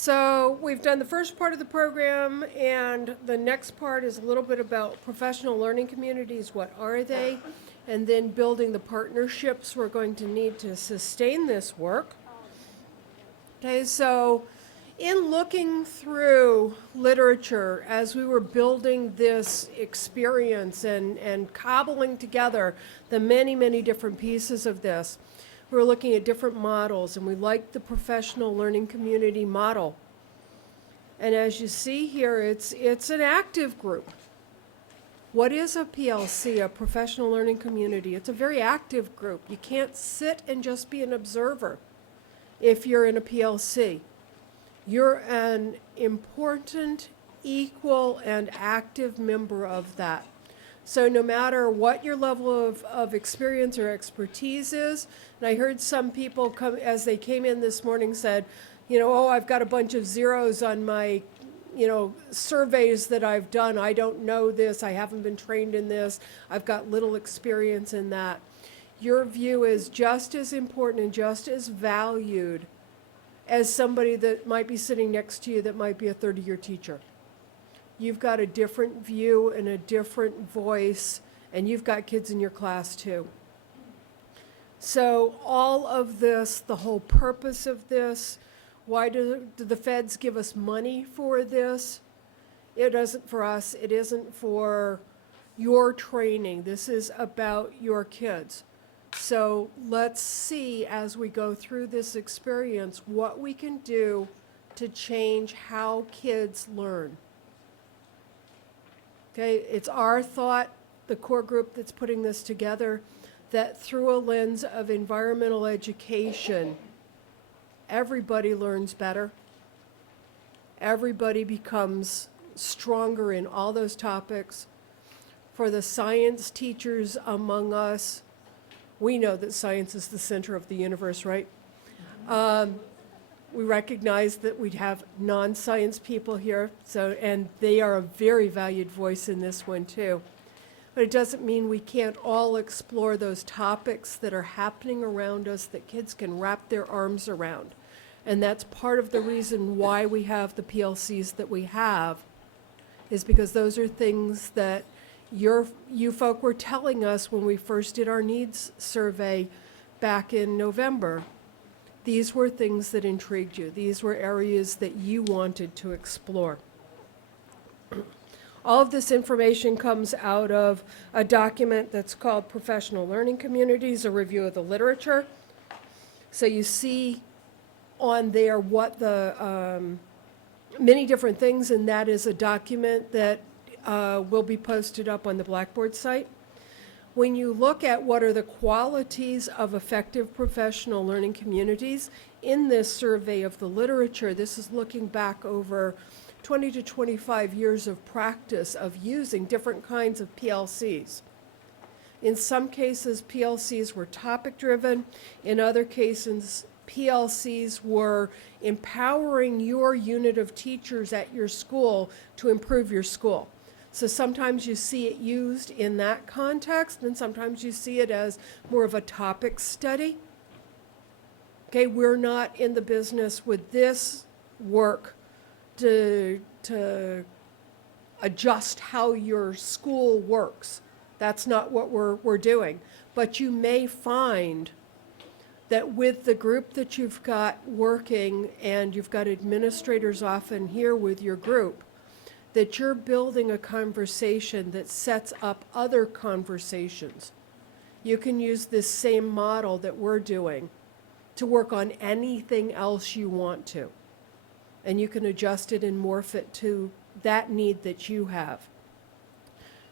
So we've done the first part of the program, and the next part is a little bit about professional learning communities. What are they? And then building the partnerships we're going to need to sustain this work. Okay, so in looking through literature as we were building this experience and cobbling together the many, many different pieces of this, we were looking at different models, and we liked the professional learning community model. And as you see here, it's an active group. What is a PLC, a professional learning community? It's a very active group. You can't sit and just be an observer if you're in a PLC. You're an important, equal, and active member of that. So no matter what your level of experience or expertise is, and I heard some people come as they came in this morning said, oh, I've got a bunch of zeros on my, surveys that I've done. I don't know this. I haven't been trained in this. I've got little experience in that. Your view is just as important and just as valued as somebody that might be sitting next to you that might be a 30-year teacher. You've got a different view and a different voice, and you've got kids in your class too. So all of this, the whole purpose of this, why do the feds give us money for this? It isn't for us. It isn't for your training. This is about your kids. So let's see as we go through this experience what we can do to change how kids learn. Okay, it's our thought, the core group that's putting this together, that through a lens of environmental education, everybody learns better. Everybody becomes stronger in all those topics. For the science teachers among us, we know that science is the center of the universe, right? We recognize that we have non-science people here, and they are a very valued voice in this one too. But it doesn't mean we can't all explore those topics that are happening around us that kids can wrap their arms around. And that's part of the reason why we have the PLCs that we have, is because those are things that you folk were telling us when we first did our needs survey back in November. These were things that intrigued you. These were areas that you wanted to explore. All of this information comes out of a document that's called Professional Learning Communities, a review of the literature. So you see on there what the many different things, and that is a document that will be posted up on the Blackboard site. When you look at what are the qualities of effective professional learning communities in this survey of the literature, this is looking back over 20 to 25 years of practice of using different kinds of PLCs. In some cases, PLCs were topic-driven. In other cases, PLCs were empowering your unit of teachers at your school to improve your school. So sometimes you see it used in that context, and sometimes you see it as more of a topic study. Okay, we're not in the business with this work to adjust how your school works. That's not what we're doing. But you may find that with the group that you've got working, and you've got administrators often here with your group, that you're building a conversation that sets up other conversations. You can use this same model that we're doing to work on anything else you want to. And you can adjust it and morph it to that need that you have.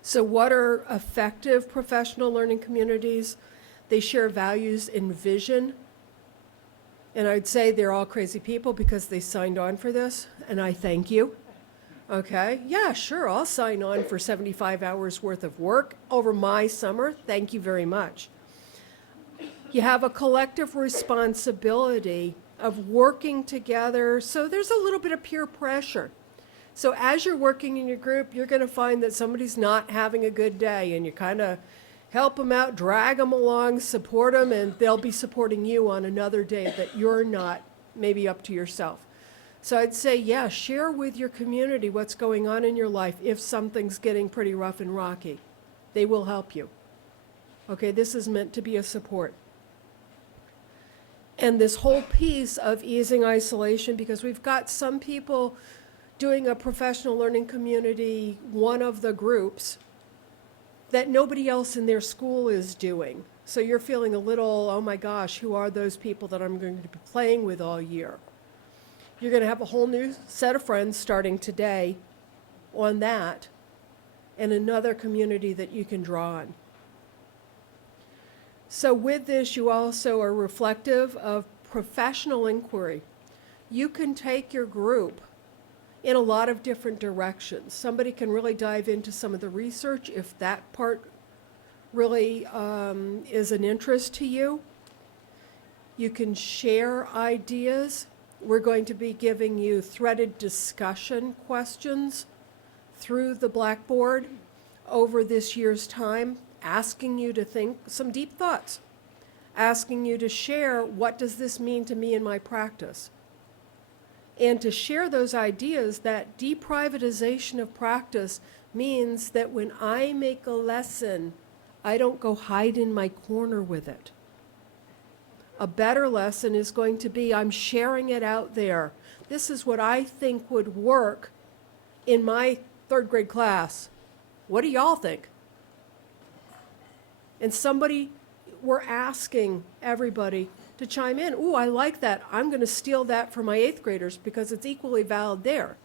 So what are effective professional learning communities? They share values and vision. And I'd say they're all crazy people because they signed on for this, and I thank you. Okay, yeah, sure, I'll sign on for 75 hours worth of work over my summer. Thank you very much. You have a collective responsibility of working together, so there's a little bit of peer pressure. So as you're working in your group, you're going to find that somebody's not having a good day, and you kind of help them out, drag them along, support them, and they'll be supporting you on another day that you're not maybe up to yourself. So I'd say, yeah, share with your community what's going on in your life if something's getting pretty rough and rocky. They will help you. Okay, this is meant to be a support. And this whole piece of easing isolation, because we've got some people doing a professional learning community, one of the groups, that nobody else in their school is doing. So you're feeling a little, oh my gosh, who are those people that I'm going to be playing with all year? You're going to have a whole new set of friends starting today on that, and another community that you can draw on. So with this, you also are reflective of professional inquiry. You can take your group in a lot of different directions. Somebody can really dive into some of the research if that part really is an interest to you. You can share ideas. We're going to be giving you threaded discussion questions through the Blackboard over this year's time, asking you to think some deep thoughts, asking you to share what does this mean to me in my practice. And to share those ideas, that deprivatization of practice means that when I make a lesson, I don't go hide in my corner with it. A better lesson is going to be, I'm sharing it out there. This is what I think would work in my third grade class. What do y'all think? And we're asking everybody to chime in. Ooh, I like that. I'm going to steal that for my 8th graders because it's equally valid there.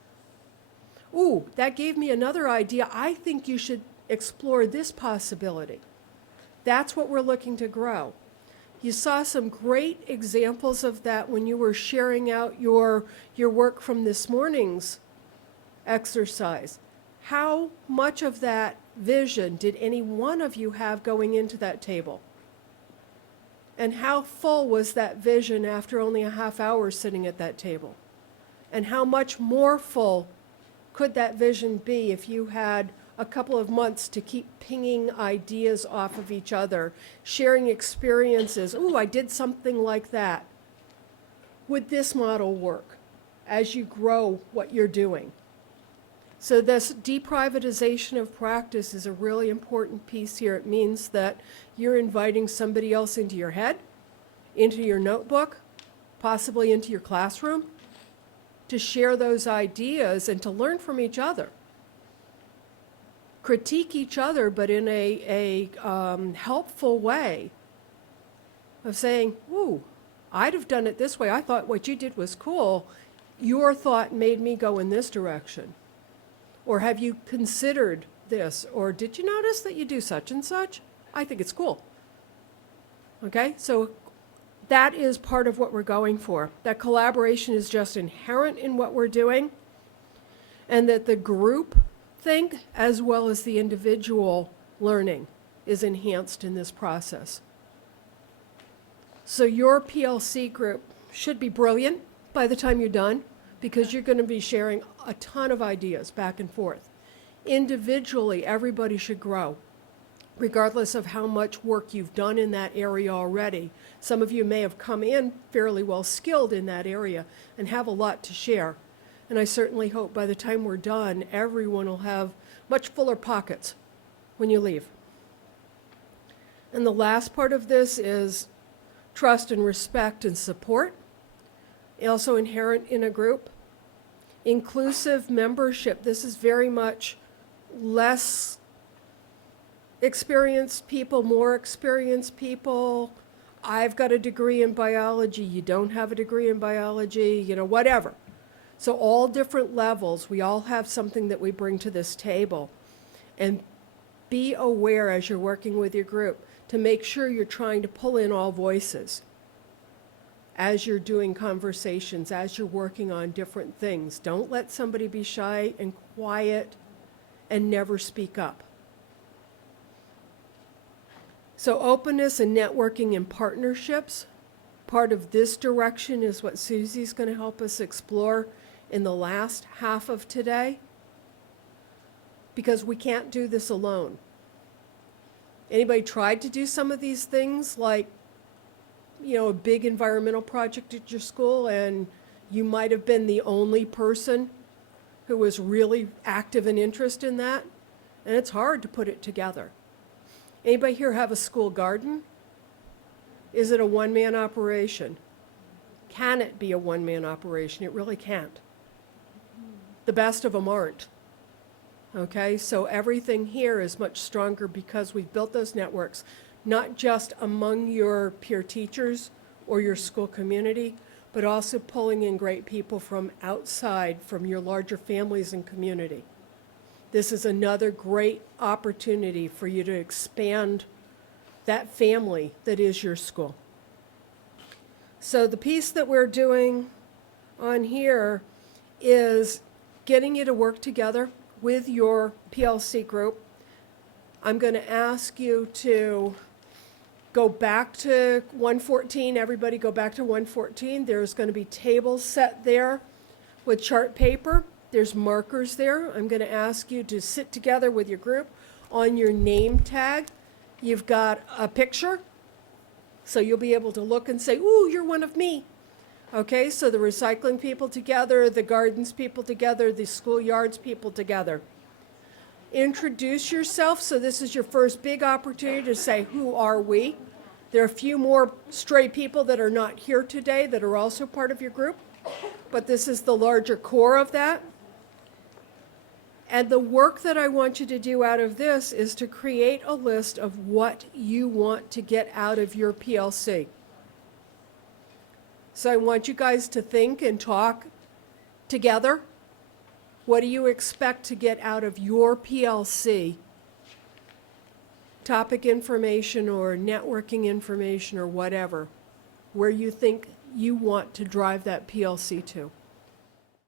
Ooh, that gave me another idea. I think you should explore this possibility. That's what we're looking to grow. You saw some great examples of that when you were sharing out your work from this morning's exercise. How much of that vision did any one of you have going into that table? And how full was that vision after only a half hour sitting at that table? And how much more full could that vision be if you had a couple of months to keep pinging ideas off of each other, sharing experiences? Ooh, I did something like that. Would this model work as you grow what you're doing? So this deprivatization of practice is a really important piece here. It means that you're inviting somebody else into your head, into your notebook, possibly into your classroom, to share those ideas and to learn from each other. Critique each other, but in a helpful way of saying, ooh, I'd have done it this way. I thought what you did was cool. Your thought made me go in this direction. Or have you considered this? Or did you notice that you do such and such? I think it's cool. Okay, so that is part of what we're going for. That collaboration is just inherent in what we're doing, and that the group think as well as the individual learning is enhanced in this process. So your PLC group should be brilliant by the time you're done, because you're going to be sharing a ton of ideas back and forth. Individually, everybody should grow, regardless of how much work you've done in that area already. Some of you may have come in fairly well skilled in that area and have a lot to share. And I certainly hope by the time we're done, everyone will have much fuller pockets when you leave. And the last part of this is trust and respect and support, also inherent in a group. Inclusive membership. This is very much less experienced people, more experienced people. I've got a degree in biology. You don't have a degree in biology, whatever. So all different levels, we all have something that we bring to this table. And be aware as you're working with your group to make sure you're trying to pull in all voices as you're doing conversations, as you're working on different things. Don't let somebody be shy and quiet and never speak up. So openness and networking and partnerships, part of this direction is what Susie's going to help us explore in the last half of today, because we can't do this alone. Anybody tried to do some of these things, like a big environmental project at your school, and You might have been the only person who was really active and interested in that, and it's hard to put it together. Anybody here have a school garden? Is it a one-man operation? Can it be a one-man operation? It really can't. The best of them aren't. Okay, so everything here is much stronger because we've built those networks, not just among your peer teachers or your school community, but also pulling in great people from outside, from your larger families and community. This is another great opportunity for you to expand that family that is your school. So the piece that we're doing on here is getting you to work together with your PLC group. I'm going to ask you to go back to 114. Everybody go back to 114. There's going to be tables set there with chart paper. There's markers there. I'm going to ask you to sit together with your group. On your name tag, you've got a picture. So you'll be able to look and say, ooh, you're one of me. Okay, so the recycling people together, the gardens people together, the schoolyards people together. Introduce yourself. So this is your first big opportunity to say, who are we? There are a few more stray people that are not here today that are also part of your group, but this is the larger core of that. And the work that I want you to do out of this is to create a list of what you want to get out of your PLC. So I want you guys to think and talk together. What do you expect to get out of your PLC? Topic information or networking information or whatever, where you think you want to drive that PLC to.